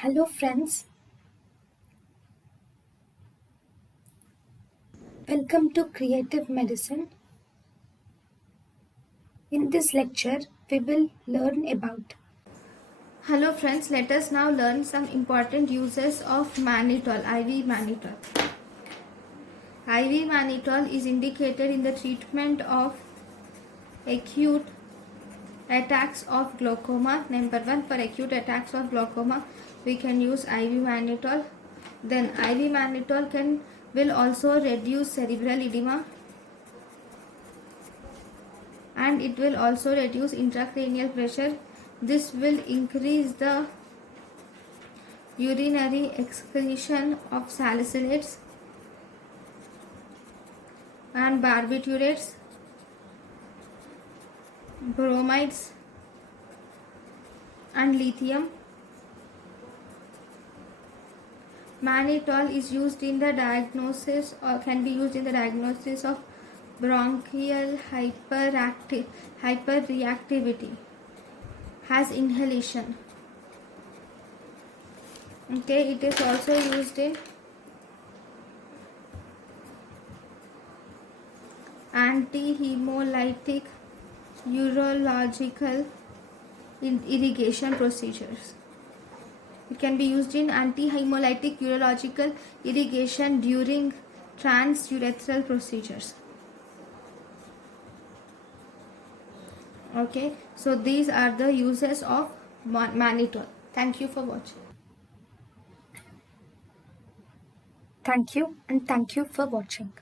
Hello friends, welcome to Creative Medicine. In this lecture, we will learn about. Hello friends, let us now learn some important uses of mannitol, IV mannitol. IV mannitol is indicated in the treatment of acute attacks of glaucoma. Number 1, for acute attacks of glaucoma, we can use IV mannitol. Then IV mannitol will also reduce cerebral edema, and it will also reduce intracranial pressure. This will increase the urinary excretion of salicylates and barbiturates, bromides and lithium. Mannitol is used in the diagnosis or can be used in the diagnosis of bronchial hyperreactivity, has inhalation. Okay, it is also used in anti-hemolytic urological irrigation procedures. It can be used in anti-hemolytic urological irrigation during transurethral procedures. Okay, so these are the uses of mannitol. Thank you for watching. Thank you and thank you for watching.